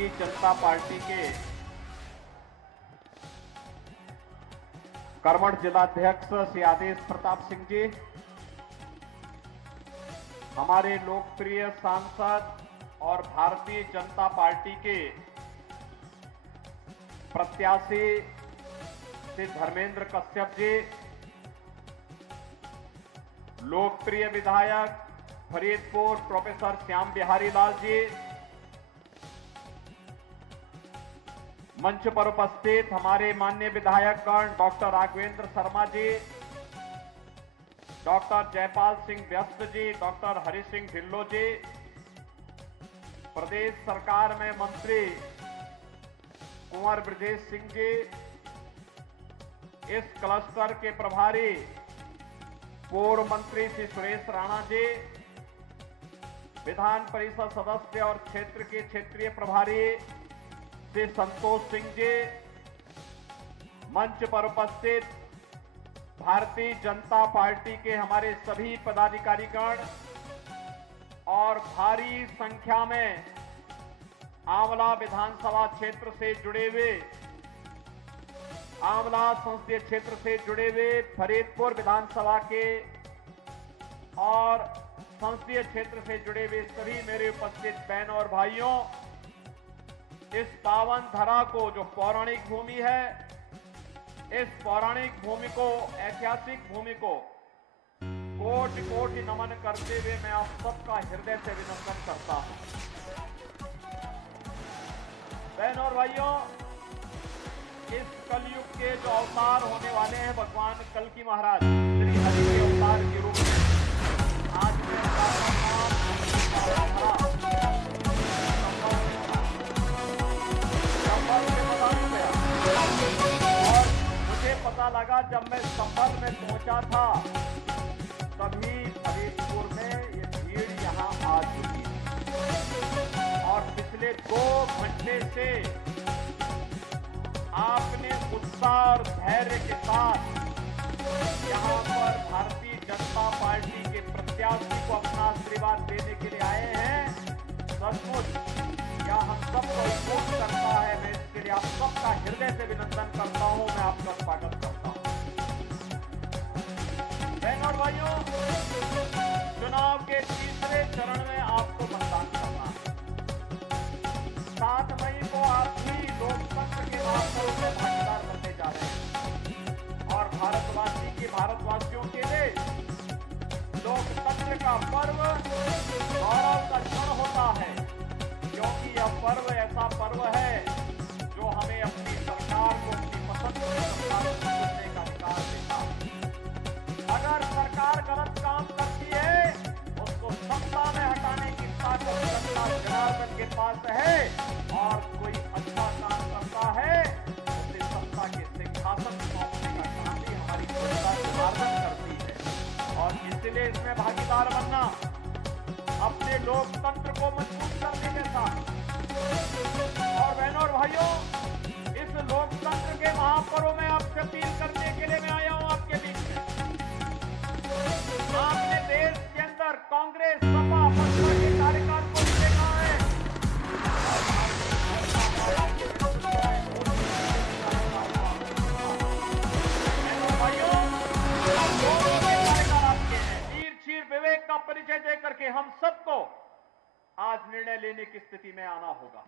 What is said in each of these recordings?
Bharatiya Janata party के कर्मठ जिलाध्यक्ष श्री आदेश प्रताप सिंह जी, हमारे लोकप्रिय सांसद और भारतीय जनता पार्टी के प्रत्याशी श्री धर्मेंद्र कश्यप जी, लोकप्रिय विधायक फरीदपुर प्रोफेसर श्याम बिहारी लाल जी, मंच पर उपस्थित हमारे माननीय विधायकगण डॉक्टर राघवेंद्र शर्मा जी, डॉक्टर जयपाल सिंह व्यस्त जी, डॉक्टर हरि सिंह ढिल्लो जी, प्रदेश सरकार में मंत्री कुंवर ब्रजेश सिंह जी, इस क्लस्टर के प्रभारी पूर्व मंत्री श्री सुरेश राणा जी, विधान परिषद सदस्य और क्षेत्र के क्षेत्रीय प्रभारी श्री संतोष सिंह जी, मंच पर उपस्थित भारतीय जनता पार्टी के हमारे सभी पदाधिकारीगण और भारी संख्या में आंवला विधानसभा क्षेत्र से जुड़े हुए, आंवला संसदीय क्षेत्र से जुड़े हुए फरीदपुर विधानसभा के और संसदीय क्षेत्र से जुड़े हुए सभी मेरे उपस्थित बहनों और भाइयों, इस पावन धरा को जो पौराणिक भूमि है, इस पौराणिक भूमि को, ऐतिहासिक भूमि को कोटि कोटि नमन करते हुए मैं आप सबका हृदय से अभिनंदन करता हूं। बहनों और भाइयों, इस कलयुग के जो अवतार होने वाले हैं भगवान कल्कि महाराज श्री हरि के अवतार के रूप में, आज मैं और मुझे पता लगा जब मैं संभल में पहुंचा था तभी फरीदपुर में ये भीड़ यहां आ चुकी और पिछले 2 घंटे से आपने उत्साह और धैर्य के साथ यहां पर भारतीय जनता पार्टी के प्रत्याशी को अपना आशीर्वाद देने के लिए आए हैं। सचमुच क्या हम सबको स्फूर्त करता है। मैं इसके लिए आप सबका हृदय से अभिनंदन करता हूं, मैं आपका स्वागत करता हूं। बहनों और भाइयों, चुनाव के तीसरे चरण में आपको मतदान करना है। 7 मई को आप भी लोकतंत्र के महापर्व में भागीदार बनने जा रहे हैं और भारतवासियों के लिए लोकतंत्र का पर्व गौरव का क्षण होता है, क्योंकि यह पर्व ऐसा पर्व है जो हमें अपनी सरकार को अपनी पसंद की सरकार को चुनने का अधिकार देता है। अगर सरकार गलत काम करती है, उसको सत्ता में हटाने की ताकत जनता जनार्दन के पास है और कोई अच्छा काम करता है उसे सत्ता के सिंहासन सौंपने का काम भी हमारी जनता जनार्दन करती है। और इसलिए इसमें भागीदार बनना अपने लोकतंत्र को मजबूत करने के साथ, और बहनों और भाइयों, इस लोकतंत्र के महापर्व में आपसे अपील करने के लिए मैं आया हूं आपके बीच में। आपने देश के अंदर कांग्रेस, सपा, बसपा के कार्यकाल को देखा है। भाइयों, दोनों के कार्यकाल आपके हैं। वीर चीर विवेक का परिचय देकर के हम सबको आज निर्णय लेने की स्थिति में आना होगा।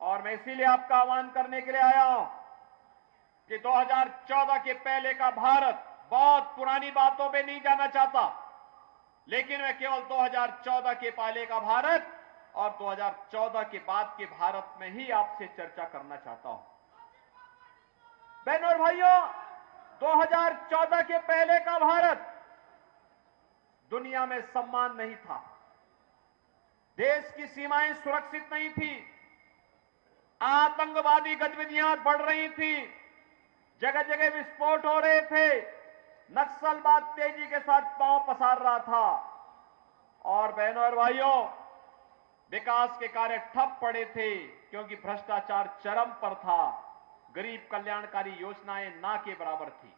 और मैं इसीलिए आपका आह्वान करने के लिए आया हूं कि 2014 के पहले का भारत, बहुत पुरानी बातों पे नहीं जाना चाहता, लेकिन मैं केवल 2014 के पहले का भारत और 2014 के बाद के भारत में ही आपसे चर्चा करना चाहता हूं। बहनों और भाइयों, 2014 के पहले का भारत दुनिया में सम्मान नहीं था, देश की सीमाएं सुरक्षित नहीं थी, आतंकवादी गतिविधियां बढ़ रही थी, जगह जगह विस्फोट हो रहे थे, नक्सलवाद तेजी के साथ पांव पसार रहा था और बहनों और भाइयों, विकास के कार्य ठप पड़े थे क्योंकि भ्रष्टाचार चरम पर था, गरीब कल्याणकारी योजनाएं ना के बराबर थी,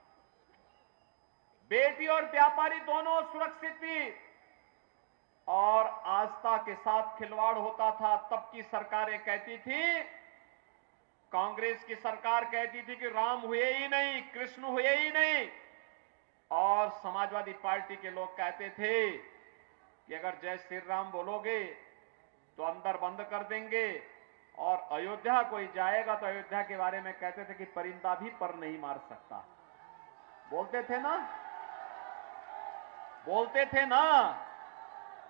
बेटी और व्यापारी दोनों सुरक्षित थी, और आस्था के साथ खिलवाड़ होता था, तब की सरकारें कहती थी, कांग्रेस की सरकार कहती थी कि राम हुए ही नहीं, कृष्ण हुए ही नहीं, और समाजवादी पार्टी के लोग कहते थे कि अगर जय श्री राम बोलोगे तो अंदर बंद कर देंगे, और अयोध्या कोई जाएगा तो अयोध्या के बारे में कहते थे कि परिंदा भी पर नहीं मार सकता। बोलते थे ना, बोलते थे ना।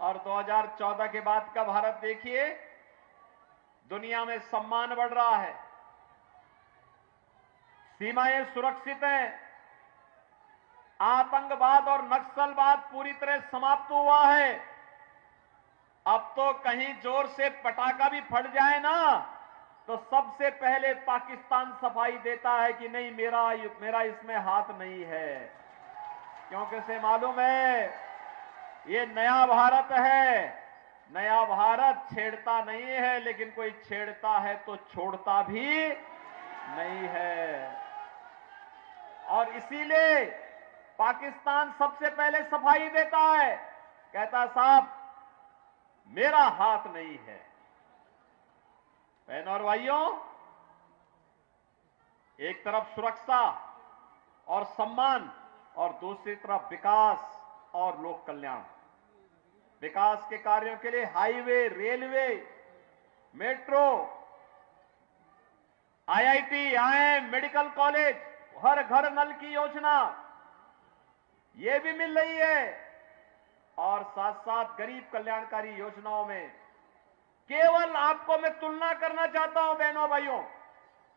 और 2014 के बाद का भारत देखिए, दुनिया में सम्मान बढ़ रहा है, सीमाएं सुरक्षित हैं, आतंकवाद और नक्सलवाद पूरी तरह समाप्त हुआ है। अब तो कहीं जोर से पटाखा भी फट जाए ना, तो सबसे पहले पाकिस्तान सफाई देता है कि नहीं, मेरा इसमें हाथ नहीं है, क्योंकि उसे मालूम है ये नया भारत है। नया भारत छेड़ता नहीं है, लेकिन कोई छेड़ता है तो छोड़ता भी नहीं है। और इसीलिए पाकिस्तान सबसे पहले सफाई देता है, कहता साहब मेरा हाथ नहीं है। बहनों और भाइयों, एक तरफ सुरक्षा और सम्मान, और दूसरी तरफ विकास और लोक कल्याण। विकास के कार्यों के लिए highway, railway, metro, IIT, IIM, medical college, हर घर नल की योजना, ये भी मिल रही है। और साथ साथ गरीब कल्याणकारी योजनाओं में केवल आपको मैं तुलना करना चाहता हूं बहनों भाइयों,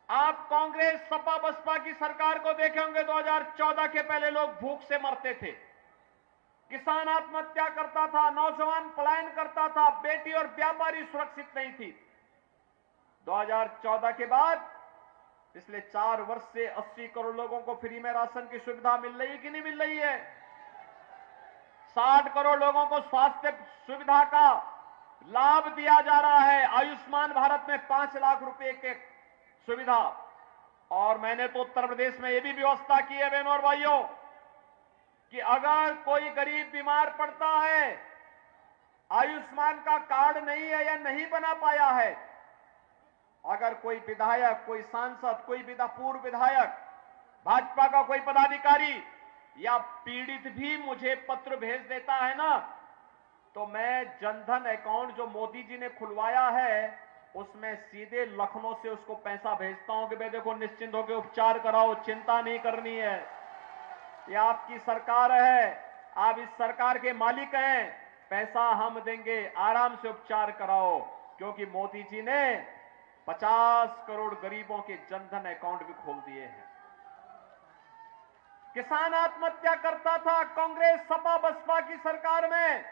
आप कांग्रेस सपा बसपा की सरकार को देखे होंगे, 2014 के पहले लोग भूख से मरते थे, किसान आत्महत्या करता था, नौजवान पलायन करता था, बेटी और व्यापारी सुरक्षित नहीं थी। 2014 के बाद पिछले 4 वर्ष से 80 करोड़ लोगों को फ्री में राशन की सुविधा मिल रही है कि नहीं मिल रही है? 60 करोड़ लोगों को स्वास्थ्य सुविधा का लाभ दिया जा रहा है। आयुष्मान भारत में 5 लाख रुपए के सुविधा। और मैंने तो उत्तर प्रदेश में यह भी व्यवस्था की है बहनों और भाइयों, कि अगर कोई गरीब बीमार पड़ता है, आयुष्मान का कार्ड नहीं है या नहीं बना पाया है, अगर कोई विधायक, कोई सांसद, कोई पूर्व विधायक, भाजपा का कोई पदाधिकारी या पीड़ित भी मुझे पत्र भेज देता है ना, तो मैं जनधन अकाउंट जो मोदी जी ने खुलवाया है, उसमें सीधे लखनऊ से उसको पैसा भेजता हूं कि भाई देखो, निश्चिंत होकर उपचार कराओ, चिंता नहीं करनी है, ये आपकी सरकार है, आप इस सरकार के मालिक हैं, पैसा हम देंगे, आराम से उपचार कराओ। क्योंकि मोदी जी ने 50 करोड़ गरीबों के जनधन अकाउंट भी खोल दिए हैं। किसान आत्महत्या करता था कांग्रेस सपा बसपा की सरकार में,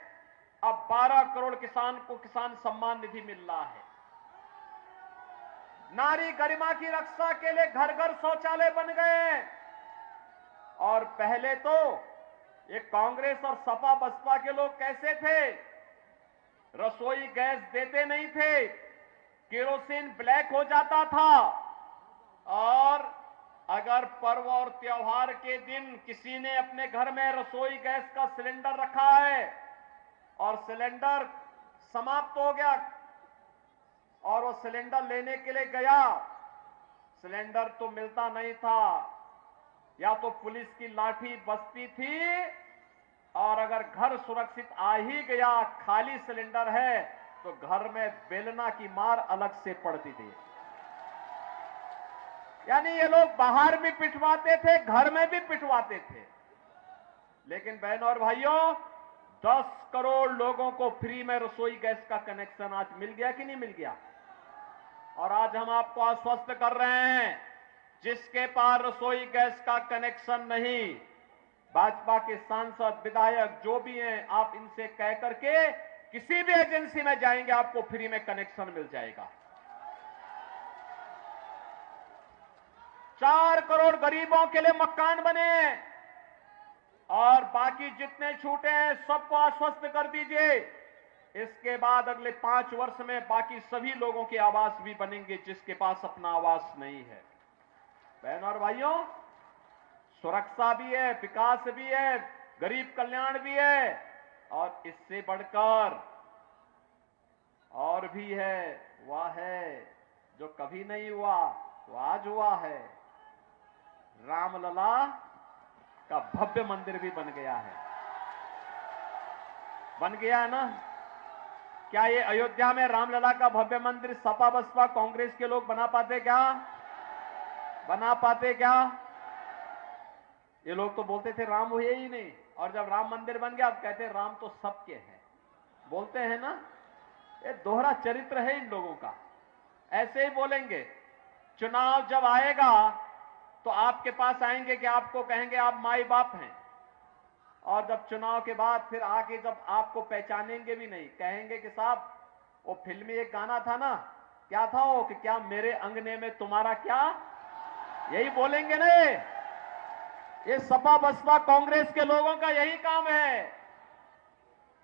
अब 12 करोड़ किसान को किसान सम्मान निधि मिल रहा है। नारी गरिमा की रक्षा के लिए घर घर शौचालय बन गए। और पहले तो ये कांग्रेस और सपा बसपा के लोग कैसे थे, रसोई गैस देते नहीं थे, केरोसिन ब्लैक हो जाता था, और अगर पर्व और त्योहार के दिन किसी ने अपने घर में रसोई गैस का सिलेंडर रखा है और सिलेंडर समाप्त हो गया और वो सिलेंडर लेने के लिए गया, सिलेंडर तो मिलता नहीं था, या तो पुलिस की लाठी बजती थी, और अगर घर सुरक्षित आ ही गया, खाली सिलेंडर है, तो घर में बेलना की मार अलग से पड़ती थी। यानी ये लोग बाहर भी पिटवाते थे, घर में भी पिटवाते थे। लेकिन बहनों और भाइयों, 10 करोड़ लोगों को फ्री में रसोई गैस का कनेक्शन आज मिल गया कि नहीं मिल गया? और आज हम आपको आश्वस्त कर रहे हैं, जिसके पास रसोई गैस का कनेक्शन नहीं, भाजपा के सांसद, विधायक जो भी हैं, आप इनसे कह करके किसी भी एजेंसी में जाएंगे, आपको फ्री में कनेक्शन मिल जाएगा। 4 करोड़ गरीबों के लिए मकान बने, और बाकी जितने छूटे हैं सबको आश्वस्त कर दीजिए, इसके बाद अगले 5 वर्ष में बाकी सभी लोगों के आवास भी बनेंगे जिसके पास अपना आवास नहीं है। बहनों और भाइयों, सुरक्षा भी है, विकास भी है, गरीब कल्याण भी है, और इससे बढ़कर और भी है, वह है जो कभी नहीं हुआ वो आज हुआ है। रामलला का भव्य मंदिर भी बन गया है। बन गया है ना? क्या ये अयोध्या में रामलला का भव्य मंदिर सपा बसपा कांग्रेस के लोग बना पाते क्या? बना पाते क्या? ये लोग तो बोलते थे राम हुए ही नहीं, और जब राम मंदिर बन गया अब कहते हैं राम तो सबके हैं। बोलते हैं ना, ये दोहरा चरित्र है इन लोगों का। ऐसे ही बोलेंगे। चुनाव जब आएगा तो आपके पास आएंगे कि आपको कहेंगे आप माई बाप हैं, और जब चुनाव के बाद फिर आके जब आपको पहचानेंगे भी नहीं, कहेंगे कि साहब वो फिल्मी एक गाना था ना, क्या था वो कि क्या मेरे अंगने में तुम्हारा क्या, यही बोलेंगे ना। ये सपा बसपा कांग्रेस के लोगों का यही काम है।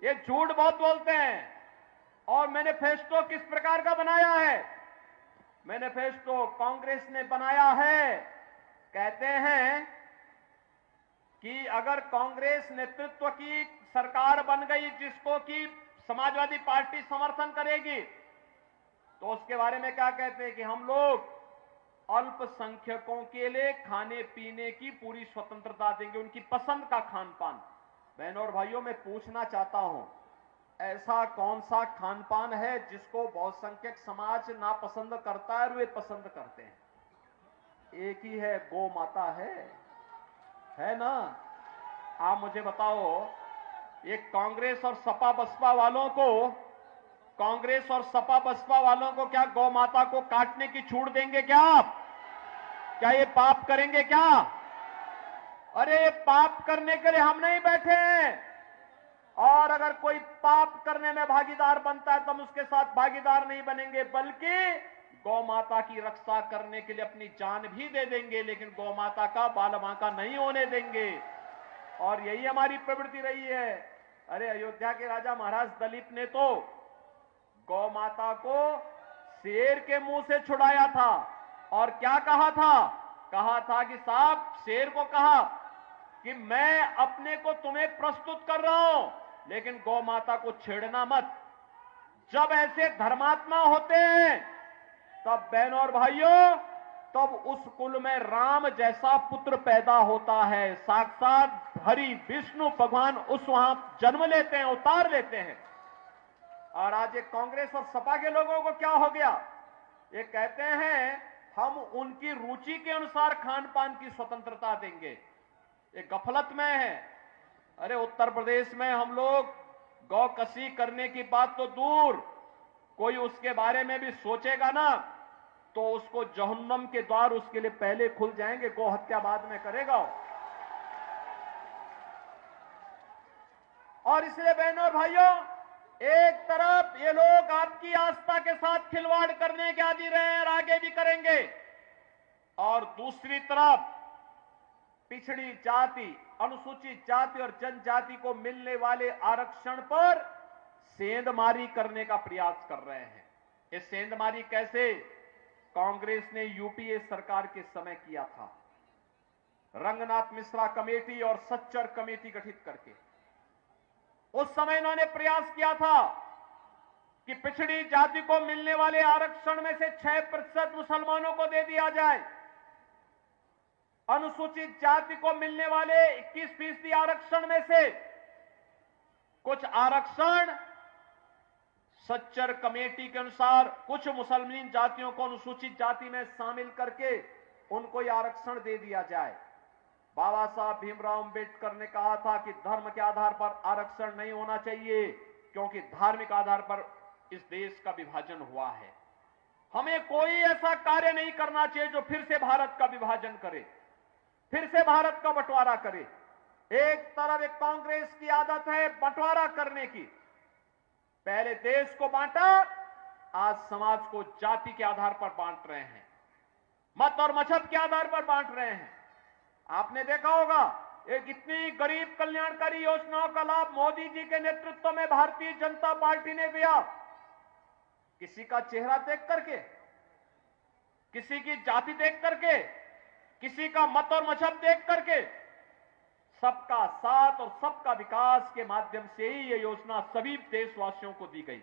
ये झूठ बहुत बोलते हैं। और मैनिफेस्टो किस प्रकार का बनाया है? मैनिफेस्टो कांग्रेस ने बनाया है, कहते हैं कि अगर कांग्रेस नेतृत्व की सरकार बन गई जिसको कि समाजवादी पार्टी समर्थन करेगी, तो उसके बारे में क्या कहते हैं कि हम लोग अल्पसंख्यकों के लिए खाने पीने की पूरी स्वतंत्रता देंगे, उनकी पसंद का खान पान। बहनों और भाइयों, मैं पूछना चाहता हूं, ऐसा कौन सा खान पान है जिसको बहुसंख्यक समाज नापसंद करता है और वे पसंद करते हैं? एक ही है, गौ माता है ना? आप मुझे बताओ, ये कांग्रेस और सपा बसपा वालों को, कांग्रेस और सपा बसपा वालों को क्या गौ माता को काटने की छूट देंगे क्या आप? क्या ये पाप करेंगे क्या? अरे ये पाप करने के लिए हम नहीं बैठे हैं। और अगर कोई पाप करने में भागीदार बनता है तो हम उसके साथ भागीदार नहीं बनेंगे, बल्कि गौ माता की रक्षा करने के लिए अपनी जान भी दे देंगे, लेकिन गौ माता का बाल बांका नहीं होने देंगे। और यही हमारी प्रवृत्ति रही है। अरे अयोध्या के राजा महाराज दिलीप ने तो गौ माता को शेर के मुंह से छुड़ाया था, और क्या कहा था? कहा था कि साहब, शेर को कहा कि मैं अपने को तुम्हें प्रस्तुत कर रहा हूं, लेकिन गौ माता को छेड़ना मत। जब ऐसे धर्मात्मा होते हैं तब बहनों और भाइयों, तब उस कुल में राम जैसा पुत्र पैदा होता है। साक्षात हरि विष्णु भगवान उस वहां जन्म लेते हैं, उतार लेते हैं। और आज ये कांग्रेस और सपा के लोगों को क्या हो गया? ये कहते हैं हम उनकी रुचि के अनुसार खान पान की स्वतंत्रता देंगे। ये गफलत में है। अरे उत्तर प्रदेश में हम लोग गौ कसी करने की बात तो दूर, कोई उसके बारे में भी सोचेगा ना तो उसको जहन्नम के द्वार उसके लिए पहले खुल जाएंगे, गौ हत्या बाद में करेगा। और इसलिए बहनों और भाइयों, एक तरफ ये लोग आपकी आस्था के साथ खिलवाड़ करने के आदी रहे हैं और आगे भी करेंगे, और दूसरी तरफ पिछड़ी जाति, अनुसूचित जाति और जनजाति को मिलने वाले आरक्षण पर सेंधमारी करने का प्रयास कर रहे हैं। ये सेंधमारी कैसे? कांग्रेस ने यूपीए सरकार के समय किया था, रंगनाथ मिश्रा कमेटी और सच्चर कमेटी गठित करके। उस समय इन्होंने प्रयास किया था कि पिछड़ी जाति को मिलने वाले आरक्षण में से 6% मुसलमानों को दे दिया जाए, अनुसूचित जाति को मिलने वाले 21% आरक्षण में से कुछ आरक्षण सच्चर कमेटी के अनुसार कुछ मुसलमान जातियों को अनुसूचित जाति में शामिल करके उनको यह आरक्षण दे दिया जाए। बाबा साहब भीमराव अंबेडकर ने कहा था कि धर्म के आधार पर आरक्षण नहीं होना चाहिए, क्योंकि धार्मिक आधार पर इस देश का विभाजन हुआ है। हमें कोई ऐसा कार्य नहीं करना चाहिए जो फिर से भारत का विभाजन करे, फिर से भारत का बंटवारा करे। एक तरफ एक कांग्रेस की आदत है बंटवारा करने की, पहले देश को बांटा, आज समाज को जाति के आधार पर बांट रहे हैं, मत और मजहब के आधार पर बांट रहे हैं। आपने देखा होगा, एक इतनी गरीब कल्याणकारी योजनाओं का लाभ मोदी जी के नेतृत्व में भारतीय जनता पार्टी ने दिया। किसी का चेहरा देख करके, किसी की जाति देख करके, किसी का मत और मजहब देख करके, सबका साथ और सबका विकास के माध्यम से ही ये योजना सभी देशवासियों को दी गई।